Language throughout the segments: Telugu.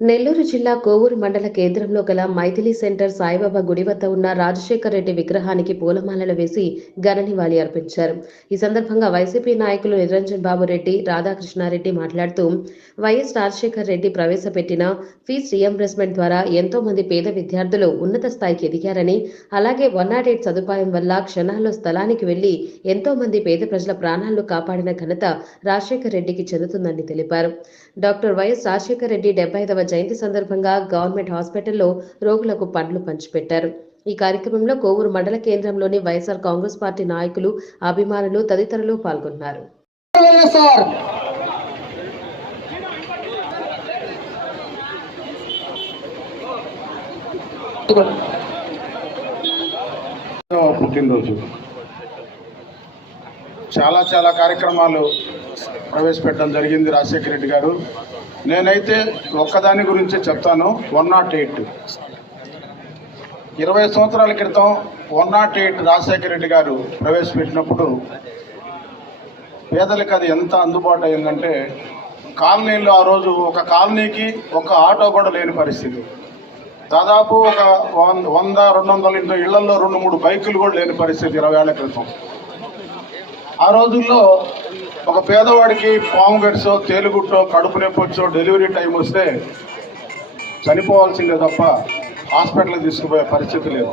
నెల్లూరు జిల్లా కోవూరు మండల కేంద్రంలో గల మైథిలి సెంటర్ సాయిబాబా గుడి వద్ద ఉన్న రాజశేఖర్ రెడ్డి విగ్రహానికి పూలమాలలు వేసి ఘన నివాళి అర్పించారు. ఈ సందర్భంగా వైసీపీ నాయకులు నిరంజన్ బాబు రెడ్డి, రాధాకృష్ణారెడ్డి మాట్లాడుతూ వైఎస్ రాజశేఖర్ రెడ్డి ప్రవేశపెట్టిన ఫీజు రీయింబర్స్మెంట్ ద్వారా ఎంతో మంది పేద విద్యార్థులు ఉన్నత స్థాయికి ఎదిగారని, అలాగే 108 సదుపాయం వల్ల క్షణాల్లో స్థలానికి వెళ్లి ఎంతో మంది పేద ప్రజల ప్రాణాలను కాపాడిన ఘనత రాజశేఖర్ రెడ్డికి చెందుతుందని తెలిపారు. డాక్టర్ వైఎస్ రాజశేఖర్ రెడ్డి 75వ జయంతి సందర్భంగా గవర్నమెంట్ హాస్పిటల్లో రోగులకు పండ్లు పంచిపెట్టారు. ఈ కార్యక్రమంలో కోవూరు మండల కేంద్రంలోని వైఎస్ఆర్ కాంగ్రెస్ పార్టీ నాయకులు, అభిమానులు తదితరులు పాల్గొన్నారు. పుట్టినరోజు చాలా కార్యక్రమాలు ప్రవేశపెట్టడం జరిగింది రాజశేఖర రెడ్డి గారు. నేనైతే ఒక్కదాని గురించి చెప్తాను. 108 20 సంవత్సరాల క్రితం 108 రాజశేఖర రెడ్డి గారు ప్రవేశపెట్టినప్పుడు పేదలకు అది ఎంత అందుబాటు అయిందంటే, కాలనీల్లో ఆ రోజు ఒక కాలనీకి ఒక ఆటో కూడా లేని పరిస్థితి. దాదాపు ఒక 100-200 ఇళ్లలో 2-3 బైకులు కూడా లేని పరిస్థితి 20 ఏళ్ల క్రితం. ఆ రోజుల్లో ఒక పేదవాడికి పాము గడిసో, తేలుగుట్టో, కడుపు నొప్పి వచ్చో, డెలివరీ టైం వస్తే చనిపోవాల్సిందే తప్ప హాస్పిటల్కి తీసుకుపోయే పరిస్థితి లేదు.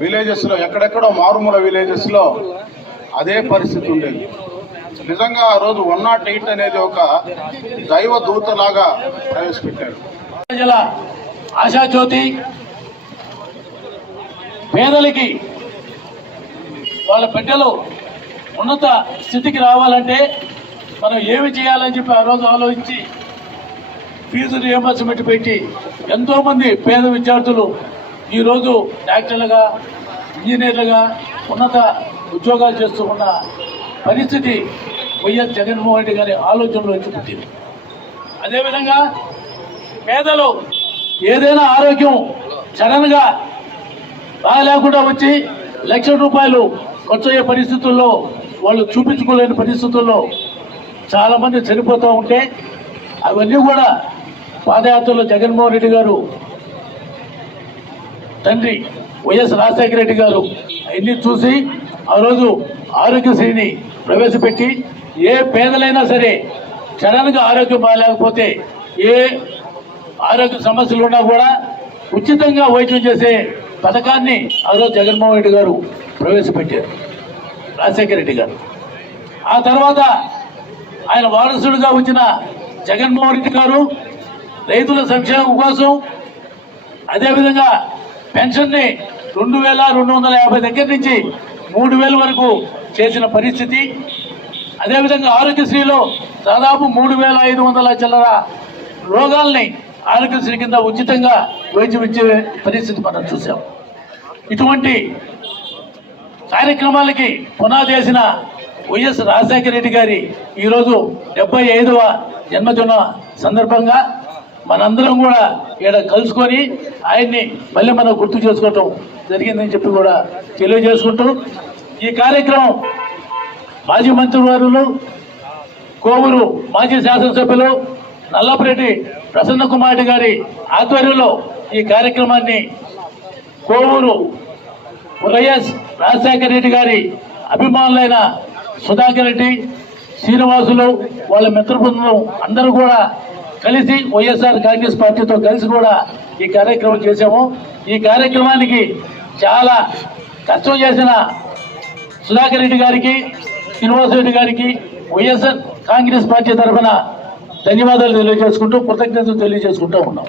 విలేజెస్లో ఎక్కడెక్కడో మారుమూల విలేజెస్లో అదే పరిస్థితి ఉండేది. నిజంగా ఆ రోజు 108 అనేది ఒక దైవ దూతలాగా ప్రవేశపెట్టారు. ఆశాజ్యోతి పేదలకి వాళ్ళ బిడ్డలు ఉన్నత స్థితికి రావాలంటే మనం ఏమి చేయాలని చెప్పి ఆ రోజు ఆలోచించి ఫీజు రీయింబర్స్మెంట్ పెట్టి ఎంతోమంది పేద విద్యార్థులు ఈరోజు డాక్టర్లుగా, ఇంజనీర్లుగా ఉన్నత ఉద్యోగాలు చేస్తూ ఉన్న పరిస్థితి వైఎస్ జగన్మోహన్ రెడ్డి గారి ఆలోచనలో వచ్చి పుట్టింది. అదేవిధంగా పేదలు ఏదైనా ఆరోగ్యం సడన్గా బాగాలేకుండా వచ్చి ₹1,00,000 ఖర్చు అయ్యే పరిస్థితుల్లో, వాళ్ళు చూపించుకోలేని పరిస్థితుల్లో చాలామంది చనిపోతూ ఉంటే అవన్నీ కూడా పాదయాత్రలో జగన్మోహన్ రెడ్డి గారు తండ్రి వైఎస్ రాజశేఖర రెడ్డి గారు అవన్నీ చూసి ఆ రోజు ఆరోగ్యశ్రీని ప్రవేశపెట్టి ఏ పేదలైనా సరే సడన్గా ఆరోగ్యం బాగాలేకపోతే, ఏ ఆరోగ్య సమస్యలు ఉన్నా కూడా ఉచితంగా వైద్యం చేసే పథకాన్ని ఆ రోజు జగన్మోహన్ రెడ్డి గారు ప్రవేశపెట్టారు, రాజశేఖర రెడ్డి గారు. ఆ తర్వాత ఆయన వారసుడిగా వచ్చిన జగన్మోహన్ రెడ్డి గారు రైతుల సంక్షేమం కోసం, అదేవిధంగా పెన్షన్ని 2,250 దగ్గర నుంచి 3,000 వరకు చేసిన పరిస్థితి. అదేవిధంగా ఆరోగ్యశ్రీలో దాదాపు 3,500 చిల్లర రోగాల్ని ఆరోగ్యశ్రీ కింద ఉచితంగా వైద్యం ఇచ్చే పరిస్థితి మనం చూసాం. ఇటువంటి కార్యక్రమాలకి పునాది వేసిన వైఎస్ రాజశేఖర రెడ్డి గారి ఈరోజు 75వ జన్మదిన సందర్భంగా మనందరం కూడా ఇక్కడ కలుసుకొని ఆయన్ని మళ్ళీ మనం గుర్తు చేసుకోవటం జరిగిందని చెప్పి కూడా తెలియజేసుకుంటూ, ఈ కార్యక్రమం మాజీ మంత్రివర్యులు, కోవూరు మాజీ శాసనసభ్యులు నల్లపురెడ్డి ప్రసన్న కుమార్ రెడ్డి గారి ఆధ్వర్యంలో ఈ కార్యక్రమాన్ని కోవూరు వైఎస్ రాజశేఖర రెడ్డి గారి అభిమానులైన సుధాకర్ రెడ్డి, శ్రీనివాసులు, వాళ్ళ మిత్ర బృందం అందరూ కూడా కలిసి వైఎస్ఆర్ కాంగ్రెస్ పార్టీతో కలిసి కూడా ఈ కార్యక్రమం చేశాము. ఈ కార్యక్రమానికి చాలా కష్టం చేసిన సుధాకర్ రెడ్డి గారికి, శ్రీనివాసరెడ్డి గారికి వైఎస్ఆర్ కాంగ్రెస్ పార్టీ తరఫున ధన్యవాదాలు తెలియజేసుకుంటూ, కృతజ్ఞతలు తెలియజేసుకుంటూ ఉన్నాం.